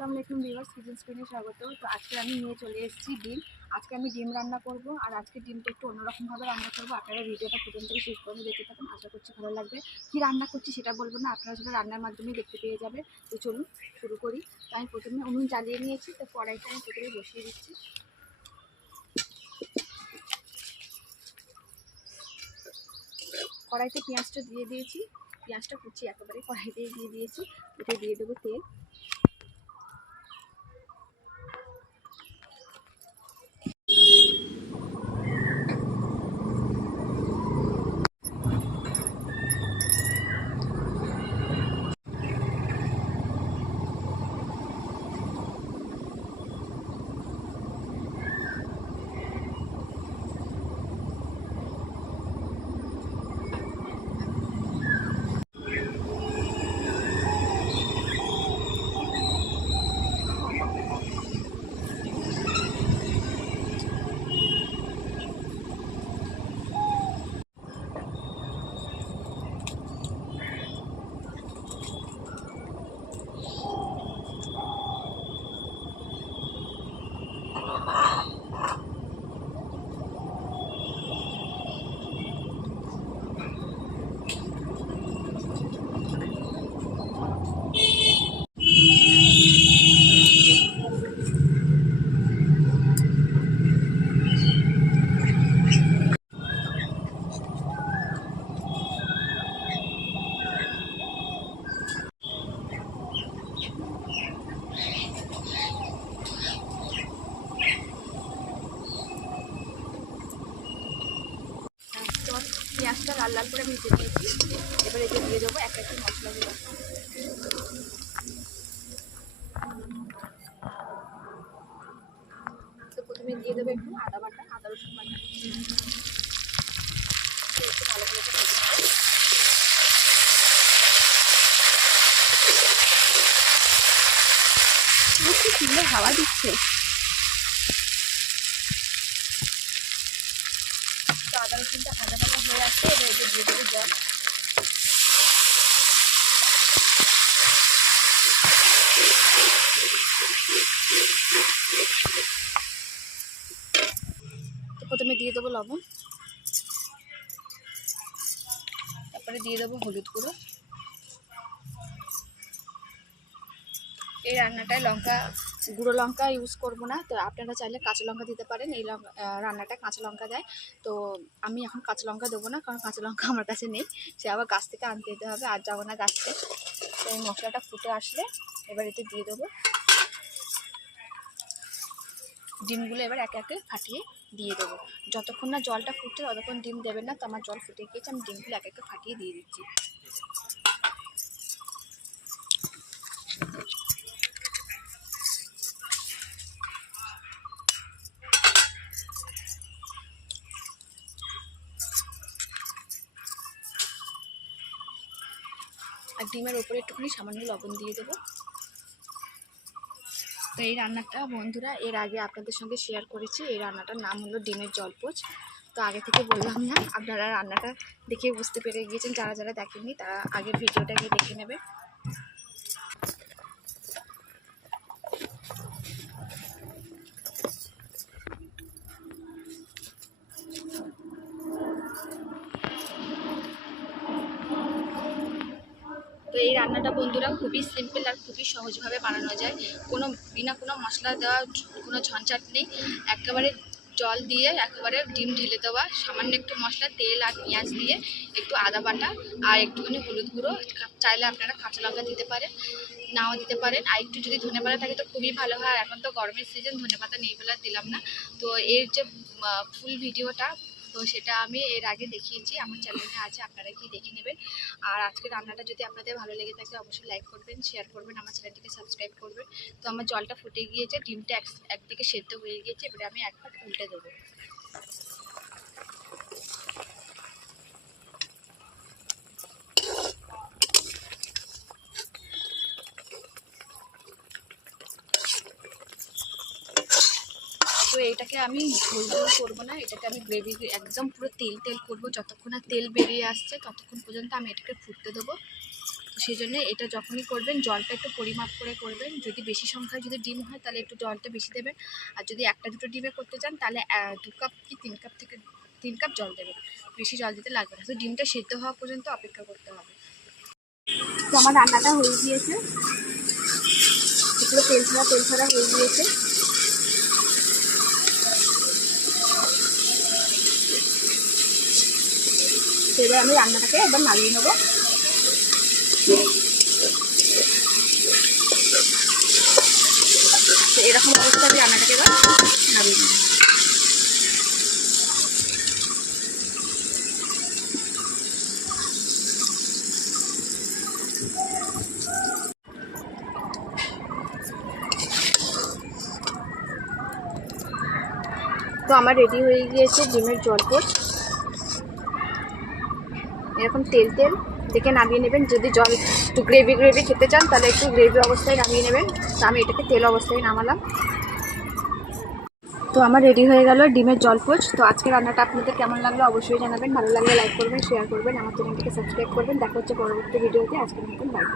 আসসালামু আলাইকুম viewers, kitchen স্ক্রিনে স্বাগত। তো আজকে আমি নিয়ে চলে এসেছি ডিম। আজকে আমি ডিম রান্না করব, আর আজকে ডিমটা একটু অন্যরকমভাবে রান্না করব। আপনারা ভিডিওটা প্রথম থেকে শেষ পর্যন্ত দেখতে থাকুন, আশা করছি ভালো লাগবে। কি রান্না করছি সেটা বলবো না, আপনারা সেটা রান্নার মাধ্যমে দেখতে পেয়ে যাবে। তো চলুন শুরু করি। তো আমি প্রথমে উনুন জ্বালিয়ে নিয়েছি, তো কড়াইটা আমি প্রথমে বসিয়ে দিচ্ছি। কড়াইতে পেঁয়াজটা দিয়ে দিয়েছি, পেঁয়াজটা কুচি একেবারে কড়াইতেই দিয়ে দিয়েছি। এতে দিয়ে দেবো তেল। পেঁয়াজটা লাল লাল করে ভেজে দিয়েছি। এবার এতে দিয়ে দেবো এক একটি মশলাগুলো। তো প্রথমে দিয়ে দেবো একটু আদা বাটা, আদা রসুন বাটা, একটু ভালো করে ভেজে নেবো। একটু সুন্দর হাওয়া দিচ্ছে। তো আদা রসুনটা ভাজা ভাজা হয়ে আসছে, এবার এতে দিয়ে দেবো জল। প্রথমে দিয়ে দেবো লবণ, তারপরে দিয়ে দেবো হলুদ গুঁড়ো। এই রান্নাটায় গুঁড়ো লঙ্কা ইউজ করব না, তো আপনারা চাইলে কাঁচা লঙ্কা দিতে পারেন। এই রান্নাটা কাঁচা লঙ্কা দেয়, তো আমি এখন কাঁচা লঙ্কা দেবো না, কারণ কাঁচা লঙ্কা আমার কাছে নেই। সে আবার গাছ থেকে আনতে যেতে হবে, আর যাবো না গাছতে। তো এই মশলাটা ফুটে আসলে এবার এতে দিয়ে দেবো ডিমগুলো। এবার একে একে ফাটিয়ে দিয়ে দেবো। যতক্ষণ না জলটা ফুটছে ততক্ষণ ডিম দেবেন না। তো আমার জল ফুটে গিয়েছে, আমি ডিমগুলো একে একে ফাটিয়ে দিয়ে দিচ্ছি। আর ডিমের ওপরে একটুখানি সামান্য লবণ দিয়ে দেবো। তো এই রান্নাটা বন্ধুরা এর আগে আপনাদের সঙ্গে শেয়ার করেছি। এই রান্নাটার নাম হলো ডিমের জলপোচ। তো আগে থেকে বললাম না, আপনারা রান্নাটা দেখে বুঝতে পেরে গিয়েছেন। যারা যারা দেখেননি তারা আগের ভিডিওটা গিয়ে দেখে নেবে। তো এই রান্নাটা বন্ধুরা খুবই সিম্পল আর খুবই সহজভাবে বানানো যায়। বিনা কোনো মশলা দেওয়া, কোনো ঝঞ্ঝাট নেই। একেবারে জল দিয়ে একেবারে ডিম ঢেলে দেওয়া, সামান্য একটু মশলা, তেল আর পেঁয়াজ দিয়ে, একটু আদা বাটা আর একটুখানি হলুদ গুঁড়ো, চাইলে আপনারা কাঁচা লঙ্কা দিতে পারেন, নাও দিতে পারেন। আর একটু যদি ধনেপাতা থাকে তো খুবই ভালো হয়। এখন তো গরমের সিজন, ধনেপাতা নেই বলে দিলাম না। তো এর যে ফুল ভিডিওটা, তো সেটা আমি এর আগে দেখিয়েছি, আমার চ্যানেলে আছে, আপনারা কি দেখে নেবেন। আর আজকে রান্নাটা যদি আপনাদের ভালো লেগে থাকে অবশ্যই লাইক করবেন, শেয়ার করবেন, আমার চ্যানেলটিকে সাবস্ক্রাইব করবেন। তো আমার জলটা ফুটে গিয়েছে, ডিমটা একদিকে সেদ্ধ হয়ে গিয়েছে। এবারে আমি এক পাট উল্টে দেবো। তো এটাকে আমি ঝোল ঝোল করবো না, এটাকে আমি গ্রেভি একদম পুরো তেল তেল করবো। যতক্ষণ না তেল বেরিয়ে আসছে ততক্ষণ পর্যন্ত আমি এটাকে ফুটতে দেবো। তো সেই জন্য এটা যখনই করবেন জলটা একটু পরিমাপ করে করবেন। যদি বেশি সংখ্যায় যদি ডিম হয় তাহলে একটু জলটা বেশি দেবেন, আর যদি একটা দুটো ডিমে করতে চান তাহলে 2 কাপ কি 3 কাপ থেকে 3 কাপ জল দেবেন, বেশি জল দিতে লাগবে না। তো ডিমটা সেদ্ধ হওয়া পর্যন্ত অপেক্ষা করতে হবে। তো আমার রান্নাটা হয়ে গিয়েছে, এগুলো তেল ছাড়া হয়ে গিয়েছে। এবার আমি রান্নাটাকে একবার নামিয়ে নেবো। তো এরকম অবস্থা আমি রান্নাটাকে এবার নামিয়ে নেবো। তো আমার রেডি হয়ে গিয়েছে ডিমের জলপোচ। এরকম তেল দেখে নামিয়ে নেবেন। যদি জল একটু গ্রেভি খেতে চান তাহলে একটু গ্রেভি অবস্থায় নামিয়ে নেবেন। তো আমি এটাকে তেল অবস্থায় নামালাম। তো আমার রেডি হয়ে গেল ডিমের জলপোচ। তো আজকে রান্নাটা আপনাদের কেমন লাগলো অবশ্যই জানাবেন। ভালো লাগলে লাইক করবেন, শেয়ার করবেন, আমার চ্যানেলটিকে সাবস্ক্রাইব করবেন। দেখা হচ্ছে পরবর্তী ভিডিওতে। আজকের মতন বাই।